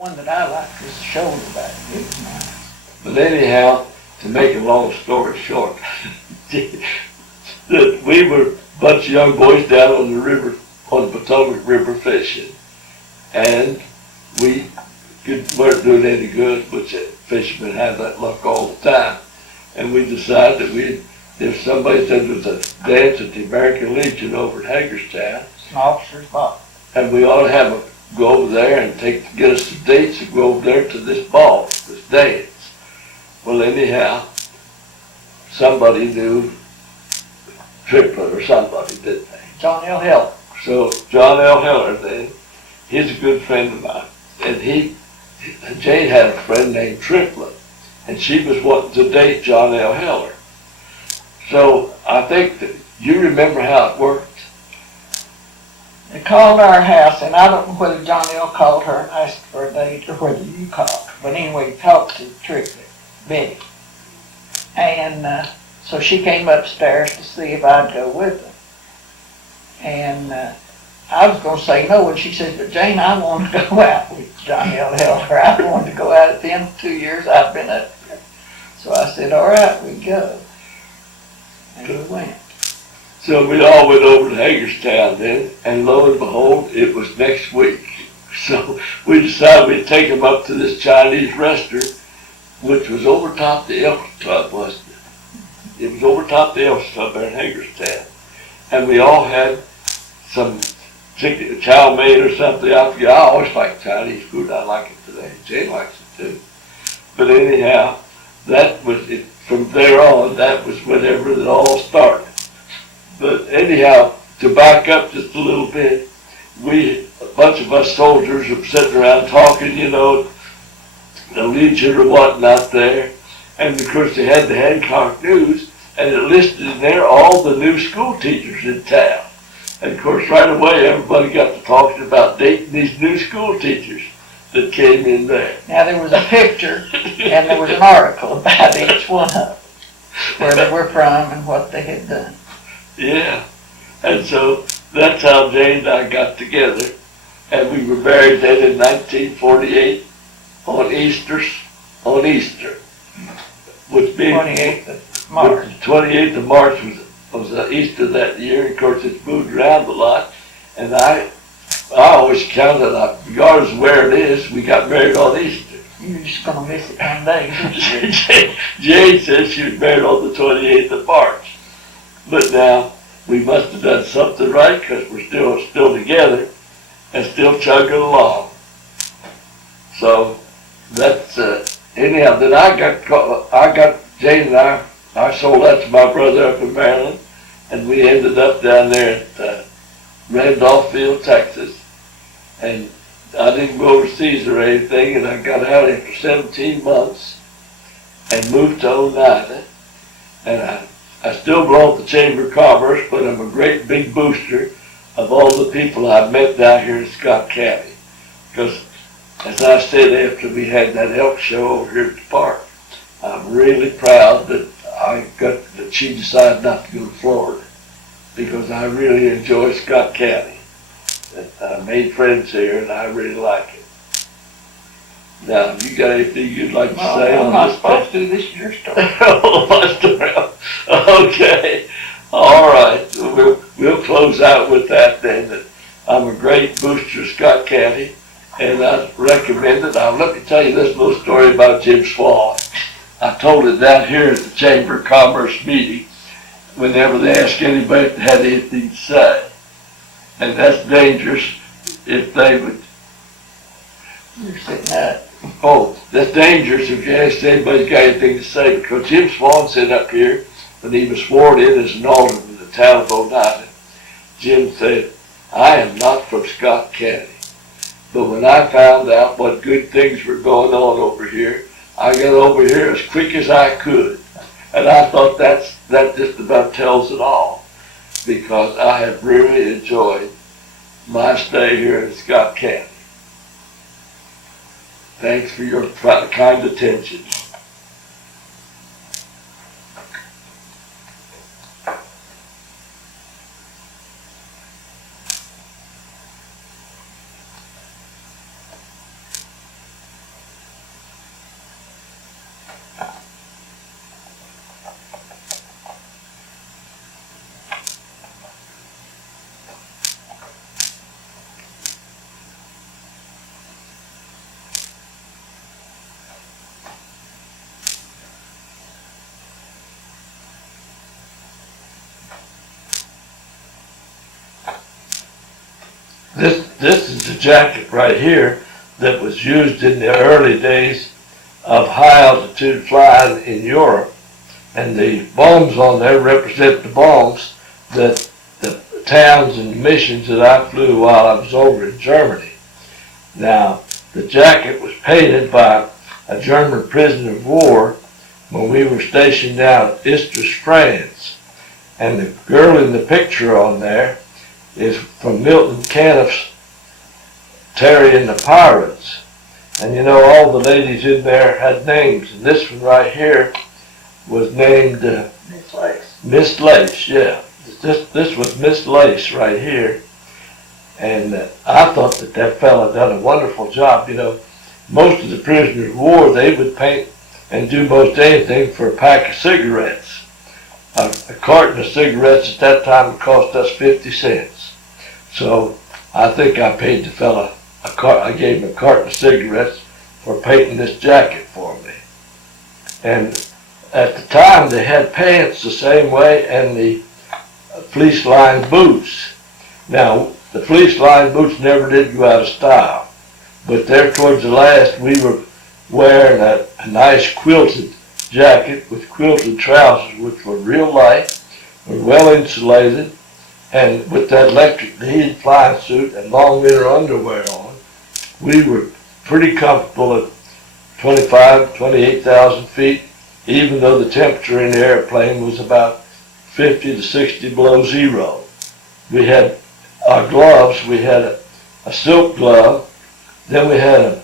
one that I liked was the shoulder back. It was nice. But anyhow, to make a long story short, that we were a bunch of young boys down on the river, on the Potomac River fishing, and we weren't doing any good, but fishermen have that luck all the time. And we decided that if somebody said there was a dance at the American Legion over in Hagerstown, It's an officer's box. and we ought to go over there and get us some dates and go over there to this ball, this dance. Well, anyhow, somebody knew Triplett or somebody, didn't they? John L. Hill. So John L. Heller then, he's a good friend of mine, and Jane had a friend named Triplett, and she was wanting to date John L. Heller. So I think that you remember how it worked. They called our house, and I don't know whether John L. called her and asked for a date or whether you called. But anyway, he talked to Triplett, Betty. And so she came upstairs to see if I'd go with her. And I was going to say no, and she said, but Jane, I want to go out with Johnny L. Heller. I wanted to go out at the end of 2 years I've been up here. So I said, all right, we go. And we went. So we all went over to Hagerstown then, and lo and behold, it was next week. So we decided we'd take them up to this Chinese restaurant, which was over top the Elks Club, wasn't it? It was over top the Elks Club there in Hagerstown. And we all had some chow mein or something. I always like Chinese food. I like it today. Jane likes it too. But anyhow, that was it. From there on, that was whenever it all started. But anyhow, to back up just a little bit, a bunch of us soldiers were sitting around talking, the Legion or whatnot there. And of course they had the Hancock News, and it listed in there all the new school teachers in town. And of course right away everybody got to talking about dating these new school teachers that came in there. Now there was a picture and there was an article about each one of them, where they were from and what they had done. Yeah, and so that's how Jane and I got together, and we were married then in 1948 on Easter, which being 28th of March. 28th of March was Easter that year. Of course, it's moved around a lot, and I always counted up, regardless of where it is, we got married on Easter. You're just going to miss it one day. Jane says she was married on the 28th of March. But now, we must have done something right because we're still together and still chugging along. So, that's, anyhow, then I got Jane and I sold that to my brother up in Maryland, and we ended up down there at Randolphville, Texas. And I didn't go overseas or anything, and I got out after 17 months and moved to Oneida. And I still belong to the Chamber of Commerce, but I'm a great big booster of all the people I've met down here in Scott County. Because, as I said after we had that elk show over here at the park, I'm really proud that she decided not to go to Florida, because I really enjoy Scott County. I made friends here, and I really like it. Now, you got anything you'd like to say? I'm not supposed to. This is your story. Oh, my story. Okay. All right. We'll close out with that then. That I'm a great booster of Scott County, and I recommend it. Now, let me tell you this little story about Jim Swan. I told it down here at the Chamber of Commerce meeting whenever they ask anybody if they had anything to say. And that's dangerous if they would. You're sitting that. Oh, that's dangerous if you ask anybody got anything to say, because Jim Swan said up here when he was sworn in as an alderman in the town of Oneida, Jim said, I am not from Scott County, but when I found out what good things were going on over here, I got over here as quick as I could. And I thought that just about tells it all, because I have really enjoyed my stay here in Scott County. Thanks for your kind attention. This is the jacket right here that was used in the early days of high altitude flying in Europe. And the bombs on there represent the bombs that the towns and missions that I flew while I was over in Germany. Now, the jacket was painted by a German prisoner of war when we were stationed down at Istres, France. And the girl in the picture on there is from Milton Caniff's Terry and the Pirates. And you know, all the ladies in there had names. And this one right here was named Miss Lace. Miss Lace, yeah. This was Miss Lace right here. And I thought that fella done a wonderful job. You know, most of the prisoners of war, they would paint and do most anything for a pack of cigarettes. A carton of cigarettes at that time would cost us 50 cents. So I think I paid the fella I gave him a carton of cigarettes for painting this jacket for me. And at the time they had pants the same way and the fleece-lined boots. Now, the fleece-lined boots never did go out of style. But there towards the last, we were wearing a nice quilted jacket with quilted trousers, which were real light, were well insulated, and with that electric heated flying suit and long winter underwear on, we were pretty comfortable at 28,000 feet, even though the temperature in the airplane was about 50 to 60 below zero. We had our gloves, we had a silk glove, then we had a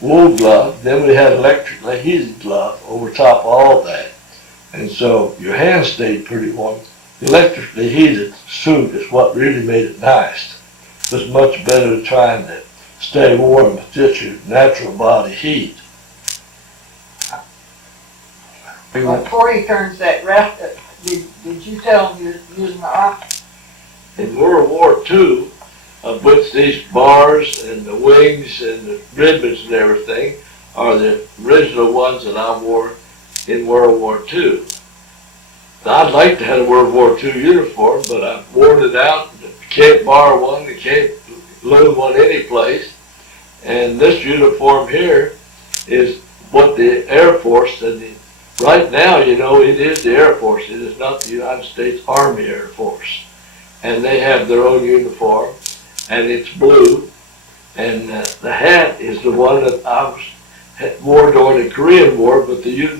wool glove, then we had electrically heated glove over top of all that. And so your hands stayed pretty warm. The electrically heated suit is what really made it nice. It was much better than trying to stay warm with just your natural body heat. Before you turned that route, did you tell them you're using the arm? In World War II, of which these bars and the wings and the ribbons and everything are the original ones that I wore in World War II. Now, I'd like to have a World War II uniform, but I've worn it out. You can't borrow one, you can't loan one any place. And this uniform here is what the Air Force, right now, you know, it is the Air Force. It is not the United States Army Air Force. And they have their own uniform, and it's blue. And the hat is the one that I wore during the Korean War, but this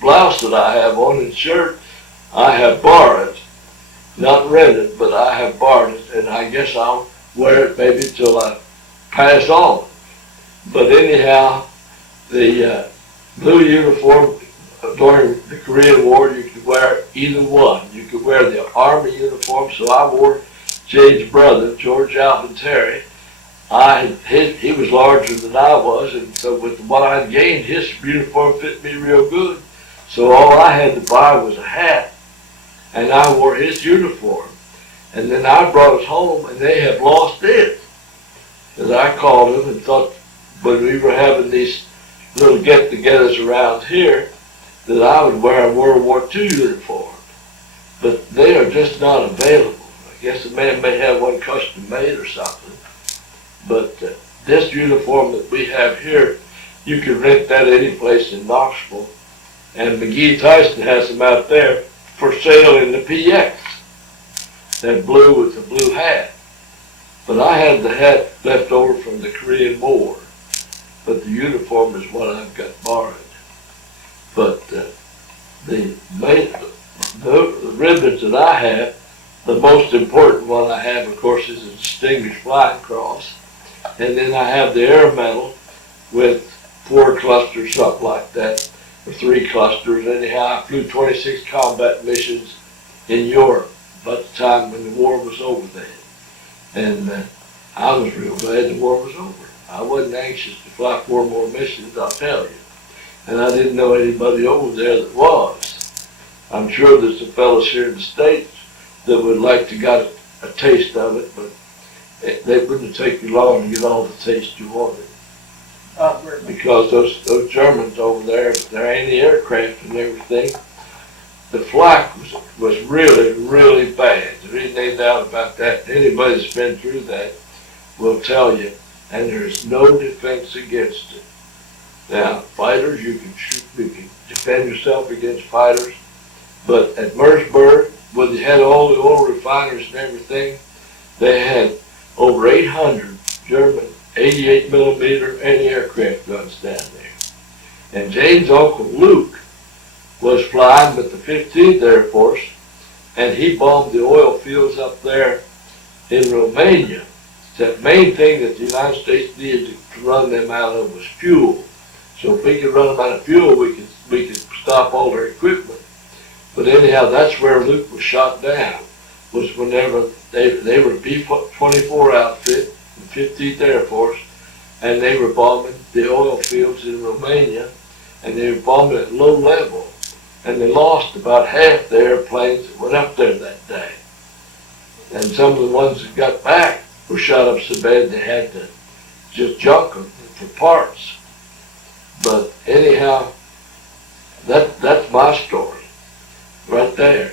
blouse that I have on and shirt, I have borrowed, not rented, but I have borrowed it, and I guess I'll wear it maybe till I pass on. But anyhow, the blue uniform during the Korean War, you could wear either one. You could wear the Army uniform, so I wore Jade's brother, George Alvin Terry. He was larger than I was, and so with what I'd gained, his uniform fit me real good. So all I had to buy was a hat, and I wore his uniform. And then I brought it home, and they have lost it. As I called them and thought, when we were having these little get-togethers around here, that I would wear a World War II uniform. But they are just not available. I guess a man may have one custom made or something. But this uniform that we have here, you can rent that any place in Knoxville. And McGee Tyson has them out there for sale in the PX. That blue with the blue hat. But I had the hat left over from the Korean War. But the uniform is what I've got borrowed. But the ribbons that I have, the most important one I have, of course, is a Distinguished Flying Cross. And then I have the Air Medal with 4 clusters, something like that, or 3 clusters. Anyhow, I flew 26 combat missions in Europe about the time when the war was over there. And I was real glad the war was over. I wasn't anxious to fly 4 more missions, I'll tell you. And I didn't know anybody over there that was. I'm sure there's some fellows here in the States that would like to get a taste of it, but they wouldn't take you long to get all the taste you wanted. Because those Germans over there, there ain't any aircraft and everything, the flak was really, really bad. There ain't any doubt about that. Anybody that's been through that will tell you, and there's no defense against it. Now, fighters, you can shoot, you can defend yourself against fighters, but at Mercersburg, where they had all the oil refiners and everything, they had over 800 German 88 millimeter anti-aircraft guns down there. And Jane's uncle Luke was flying with the 15th Air Force, and he bombed the oil fields up there in Romania. The main thing that the United States needed to run them out of was fuel. So if we could run them out of fuel, we could stop all their equipment. But anyhow, that's where Luke was shot down, was whenever they were B-24 outfit, the 15th Air Force, and they were bombing the oil fields in Romania, and they were bombing at low level. And they lost about half the airplanes that went up there that day. And some of the ones that got back were shot up so bad they had to just junk them for parts. But anyhow, that's my story right there.